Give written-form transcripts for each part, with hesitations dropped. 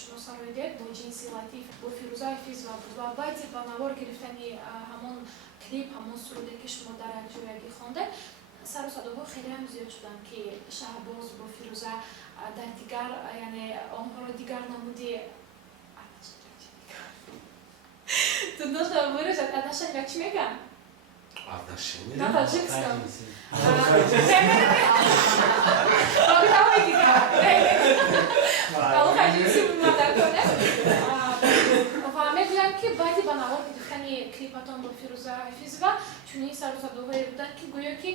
شما سرایده با جنسی لطیف با فیروزه فیزوا بود و باید با نوار گرفتنی همون کلیپ همون سروده که شما در جویگی خونده سر و صداها خیلی هم زیاد شدن که شهباز با فیروزه در دیگر یعنی آنها رو دیگر نمودی تو دوست دارمش اداشن چی میگن؟ Отношения? На таджикском. Давай دیگر. Алхаджиси мудар کنه. و میگن که بعدی با نوار گرفتن کلیپاتون با فیروزه حفیظوا چون این سر و صداهایی بودن که گویا که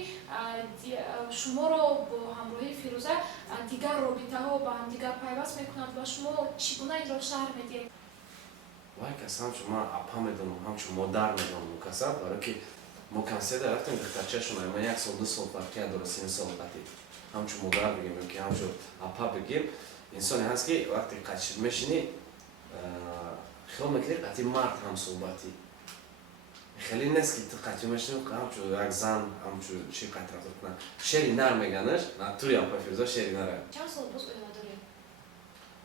شما رو با همراهی فیروزه دیگر رابطه ها با هم دیگر پیوست میکنند و شما چگونه این را شرح میدید؟ وای کسان شما اپا میدونم همچون مادر میدونم کسان برای که مکنسیده رفتیم دخترچهشون من یک سال دو سال فرقی درست این سال قطعی همچون مادر بگیم که همچون اپا بگیم انسانی هست که وقتی قطعید میشینی خیلی میکنی قطعی مرد هم صحبتی خیلی نیست که قطعی میشینی همچون یک زن همچون چی قطع رفت کنن شعری نر میگنش نه توی اپا فیروزا شعری نره چند سال باز اویلا داریم؟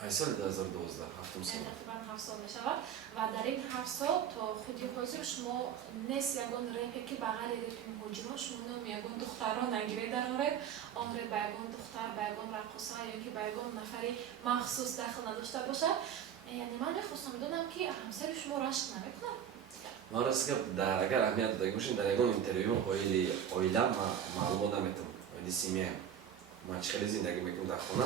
ای سال 2012 هفتم سال تقریبا 7 سال میشود و در این 7 سال تا خودی حاضر شما نیست یگان ریپی که بغل ریپی مهاجران شما نام یگان دختران نگیره در آن ریپ آن ریپ با یگان دختر با یگان رقصه یا که با یگان نفری مخصوص داخل نداشته باشد یعنی من میخواستم بدونم که همسر شما رشد نمیکنه من راست که در اگر اهمیت داده باشین در یگان اینترویو اویلم معلومات نمیتونم اویلی سیمیم من خیلی زندگی میکنم در خونه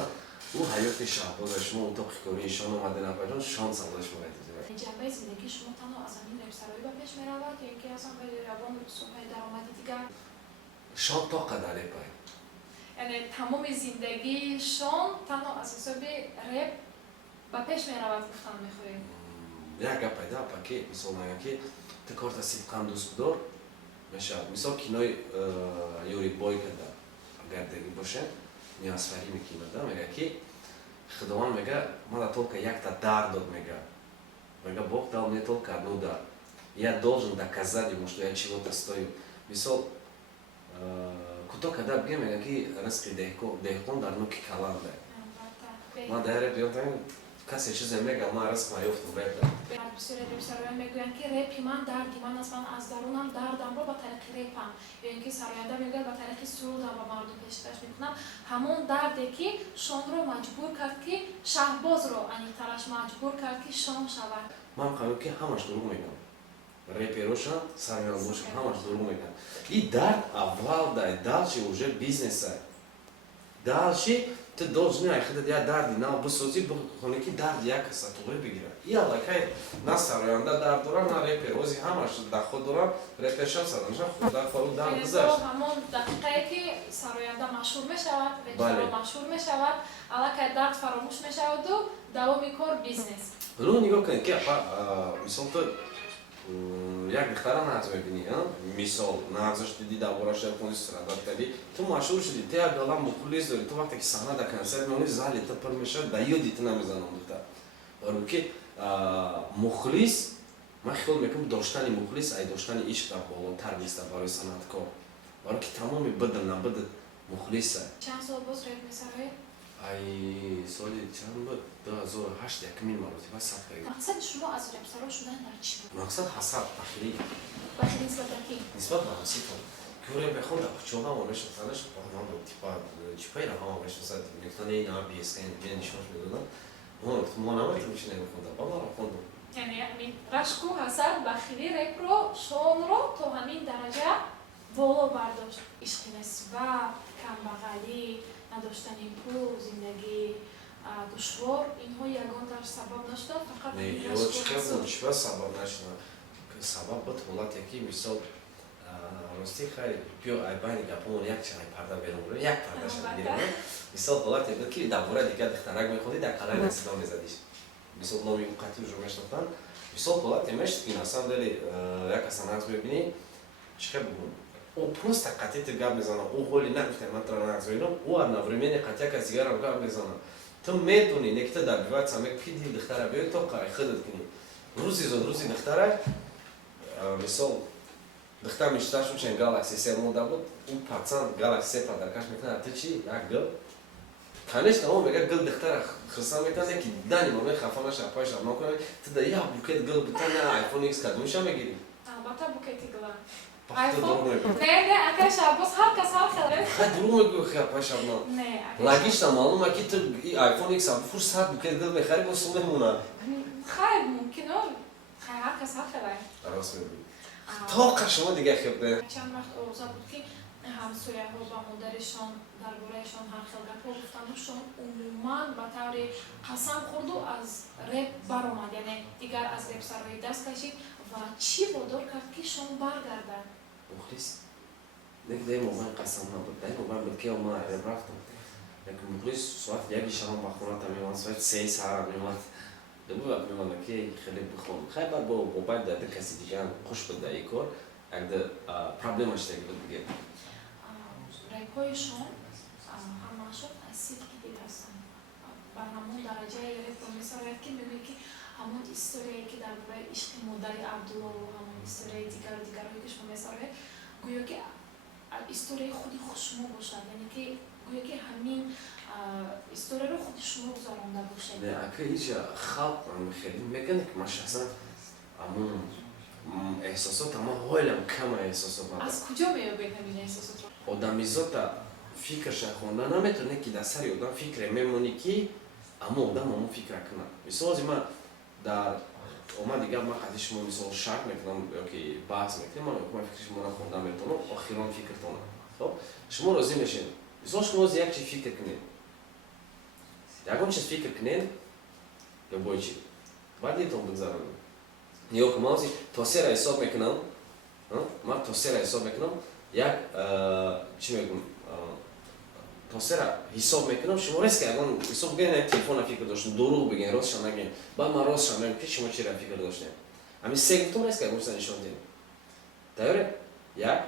او حیات شهباز شما اتاق کاری شان اومده نپایدان شانس ازش می‌رید. جنبه زندگی شما تنها از همین ریپسرایی به پیش می‌رود یا اینکه اصلا به روان صبح درآمد دیگر شان تا قدر پای. یعنی تمام زندگی شان تنها از حساب ریپ به پیش می‌رود گفتن می‌خواهیم. یک گپ پیدا پاکی مثلا میگم که تو کارت سیدکان دوست دار میشه مثلا کینای یوری بای کده اگر دیگه باشه نیازفری میکنه میگه که خداوند میگه من только یک та дар дод میگه Бог дал мне только одну дар я должен доказать ему что я чего-то стою مثال куто когда бегем میگه که رزق دهقان در نوک کلانده من در بیام کسی چیزی میگه من رزق نیافتم بردم بسیاری ریپسرایی میگویند که ریپ من دردی من از درونم دردم رو با طریق ریپم یا اینکه سراینده میگوید با طریق سرودم با مردم پیشکش میکنم همون دردی که شان رو مجبور کرد که شهباز رو انیترش مجبور کرد که شان شود من قبول که همش دروغ میگم ریپی روشن سراینده روشن همش دروغ میگم این درد اول دالشی уже бізнесе дальше ты должен خودت یا دردی نه بسازی بخونه که درد یک سطوری بگیره یا لکه نه سراینده درد دارم نه ریپی روزی همش در خود دارم ریپیشان سرانجام خود در خود درد گذاشت همون دقیقه که سراینده مشهور میشود ریپسرا مشهور میشود علاقه درد فراموش میشود و دوامی کار بیزنس رو نگاه کنید که مثال تو یک دختر نقض میبینی مثال نقضش دیدی دربارش در کنی استرادات کردی تو مشهور شدی تو یک عالم مخلص داری تو وقتی که صحنه در کنسرت میمونی زالی تو پر میشه در یادی تو نمیزنم دختر برای که مخلص من خیال میکنم داشتن مخلص ای داشتن عشق در بالاتر نیست برای صنعتکار برای که تمامی بدن نبود مخلصه چند سال باز ریپ میسرایی؟ ای سالی چند بود 2008 یکمین مرتبه ثبت کردم. مقصد شما از ریپسرا شدن در چی بود؟ مقصد حساب بخیری. بخیری نسبت به کی؟ نسبت به همسیتون. که بخون در چون هم آنش تنش آنها رو تیپای را هم آنش نسبت میکنه این آب بیسکن میانشونش میدونم. ما نمیتونیم میشه نمیخوندم. بابا را خوندم. یعنی همین رشک و حسد بخیری ریپ رو شان رو تا همین درجه بالا برداشت. عشق نسبت، کمبغلی، نداشتن پول، زندگی دشوار اینها یگان در سبب نشد فقط این رشک و حسد. چه سبب نشد؟ سبب بود حالت یکی مثال راستی خیلی بیو بین گپمون یک چند پرده بیرون یک پرده شد بیرون مثال حالت بود که درباره دیگه دخترک میخوندی در کانال اینستاگرام میزدیش مثال نامی قطعی رو میشناختن مثال حالت میشت که اصلا دلی یک اصلا نقض ببینی چه بگم او просто قطعی تو گپ میزنه او حالی نگفته من ترا نقض ببینم او одновременно قطعی که دیگر هم گپ میزنه تو میدونی نکته در بیوت سمیک پیدی دختره بیای تو قای خودت کنی روزی دختره مثال دختر میشتاشون چند گالاکسی 7 مونده بود اون پرسان گالاکسی 7 درکش میکنه تو چی؟ یک گل конечно он мега гил духтара хирсан метане ки дани маме хафа наша паш нокунад ту да я букет гил бутана iPhone X кадмуша мегири албатта букети гила пахто дурмег не ака шабос ҳар кас ҳар хел ха дурмег ха пашавна не лагишта малума ки ту iPhone X фурсат букет гил мехари бо сул мемуна хайр мумкино ҳар кас ҳар хел раст мегӯ тоқа шумо дига хебде чанд вақт овоза буд ки ҳамсояҳо ба модарешон дар бораашон ҳар хел гапҳо гуфтану шон умуман ба таври қасам хӯрду аз реп баромад яъне дигар аз репсароӣ даст кашид ва чӣ водор кард ки шон баргардад мухлис нек дай моман қасам набуд дай моман буд ки ман реп рафтам як мухлис соат яги шабам ба хоната мемад соат 3 саҳар мемад дабу вақт мемада ки хеле бихом хай бад бо бобайт дада каси дигар хуш буд дар ин кор агда проблемаш тег буд дига репҳоишон ҳамаашон асидки дид ҳастанд ба ҳамон дараҷаи репо месарояд ки мегӯяд ки ҳамон историяе ки дар бораи ишқи модари абдуллову ҳамон историяи дигароҳое ки шумо месарояд гӯё ки историяи худи шумо бошад яъне ки гӯё ки ҳамин историяро худи шумо гузаронда бошед не ака иҷа халқ хеле мегӯяд ки ман шахсан ҳамон эҳсосот ама ҳойлам кама эҳсосот надорам аз куҷо меёбед ҳамин эҳсосотро одамизота фикраша хонда наметавонад ки дар сари одам фикре мемонӣ ки аммо одам ҳамон фикра кунад мисол ҳозир ман дар омади гап ман қади шумо мисол шарк мекунам ёки баҳс мекунем ман фикри шумо нахонда метавонам охирон фикртонам хоб шумо розӣ мешед мисол шумо ҳозир як чиз фикр кунед ягон чиз фикр кунед любой чиз баъд дилтон бигзаронед ё ки ман ҳозир то сера ҳисоб мекунам ман то сера ҳисоб мекунам як чӣ мегӯм тосера ҳисоб мекунам шумо рест ки ягон ҳисоб бигӯед як телефона фикр доштем дурӯғ бигӯед ростша нагӯед баъд ман ростша мегӯям ки шумо чира фикр доштем ҳамин се гуфтам рест ки ягон чиза нишон диҳем тайёре як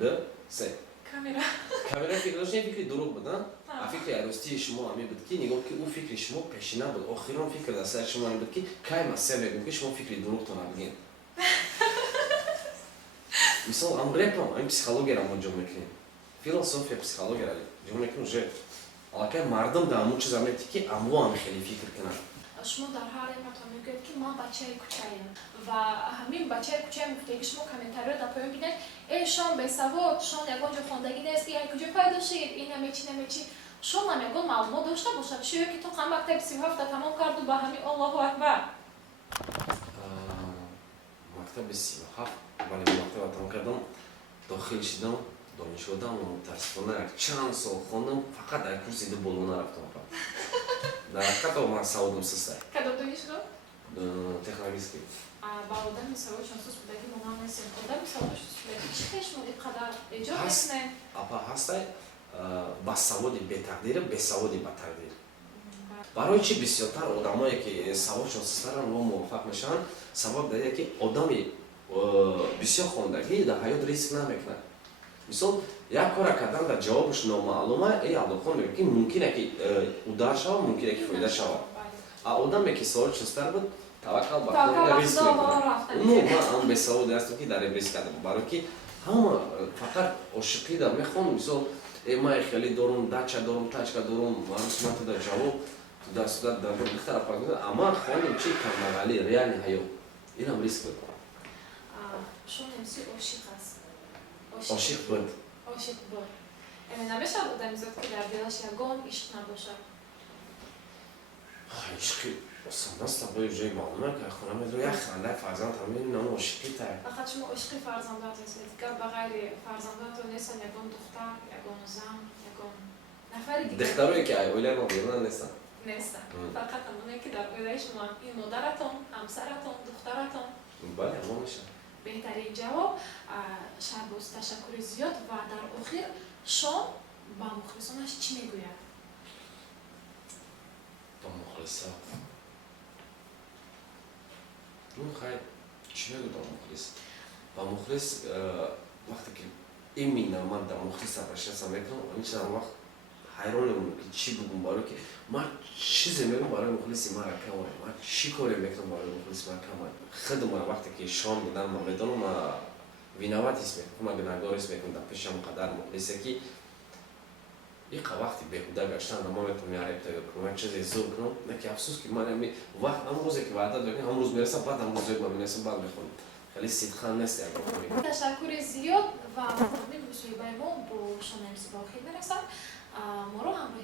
ду се камера фикр доштем фикри дурӯғ буд а фикри ростии шумо ҳамин буд ки нигоҳ ки ӯ фикри шумо пешина буд охирон фикр дар сари шумо ҳамин буд ки кай ман се мегӯям ки шумо фикри дурӯғтон набигӯед мисол ам репам ам психологияро мо ҷо мекунем философия психологияро ҷо мекунем уже аллакай мардум дар ҳамон чиза метӣ ки амво ҳам хеле фикр кунад шумо дар ҳар репатон мегӯед ки ман бачаи кӯчаям ва ҳамин бачаи кӯчаи муфтеги шумо комментариҳо дар поён бинед шон бесавод шон ягон ҷо хондагӣ нест ки куҷо пайдо шид ин намечи намечи шон ҳам ягон маълумот дошта бошад шӯё ки то қан мактаби 37 тамом карду ба ҳамин аллоҳу акбар мактаби 37 бале мактаба тамом кардам дохил шидам донишгоҳдам мутаассифона як чанд сол хондам фақат дар курси ду боло нарафтам дар ҳақиқат ман саводам систай кадом донишгоҳ технологический ба одами саводи шонсӯз будагӣ монанд нестем одами саводи шонсӯз будагӣ чӣ хеш мо инқадар эҷод мекунем апа ҳастай ба саводи бетақдира бесаводи батақдир барои чӣ бисёртар одамое ки саводшонсизтаранд ва муваффақ мешаванд сабаб дар ин ки одами бисёр хондагӣ дар ҳаёт риск намекунад мисол як кора кардан дар ҷавобаш номаълума аллохон мегӯяд ки мумкине ки удар шавад мумкине ки фоида шавад а одаме ки саводшонсизтар буд таваккал ба худо риск мекунад ам бесаводи ҳастам ки дар риск кардам барои ки ҳама фақат ошиқӣ дар мехонам мисол ман хеле дорум дача дорум тачка дорум марусмата дар ҷавоб дастудар дар духтара фармуда ама хондам чи камбағалӣ реални ҳаёт инам риск буд шон эмси ошиқ аст ошиқ буд ошиқ буд намешавад одамизод ки дар дилаш ягон ишқ набошад ишқи осон аст бо ҷои маълума ки хона медро як хандаи фарзанд ҳамин нам ошиқӣ тай фақат шумо ошиқи фарзандат ҳастед дигар ба ғайри фарзандатон нестанд ягон духтар ягон зан ягон нафари дигар духтарое ки оилаи мо берунанд нестанд нестанд фақат ҳамоне ки дар оилаи шумо ин модаратон ҳамсаратон духтаратон бале ҳамон мешавад беҳтарин ҷавоб шабос ташаккури зиёд ва дар охир шон ба мухлисонаш чӣ мегӯяд ба мухлиса хайр чӣ мегӯяд ба мухлис ба мухлис вақте ки именно ман дар мухлис обращаться мекунам ҳамин чизам вақт ҳайрон мемонам ки чӣ бигӯм барои ки ман чизе мегӯям барои мухлиси мара камай ман чӣ коре мекунам барои мухлиси мара камай худ ман вақте ки шон медан ман медонам ман виноват ҳис мекунам ман гунаҳгор ҳис мекунам дар пешам қадар мухлисе ки იხა ვახტი ბეჰუდა გაშთან რომ მომეთო მე არებთ კომერჩზე ზოგნო ნაკი აფსუსკი მაგრამ ვახ ამ მუზიკი ვადა და ამ მუზიკა საბად ამ მუზიკა მე საბად მე ხო ხელი სითხანეს და გოგონი تشکر زیاد و ممنون بسیار بایم با شما امروز با خیلی مرسم مورو هم به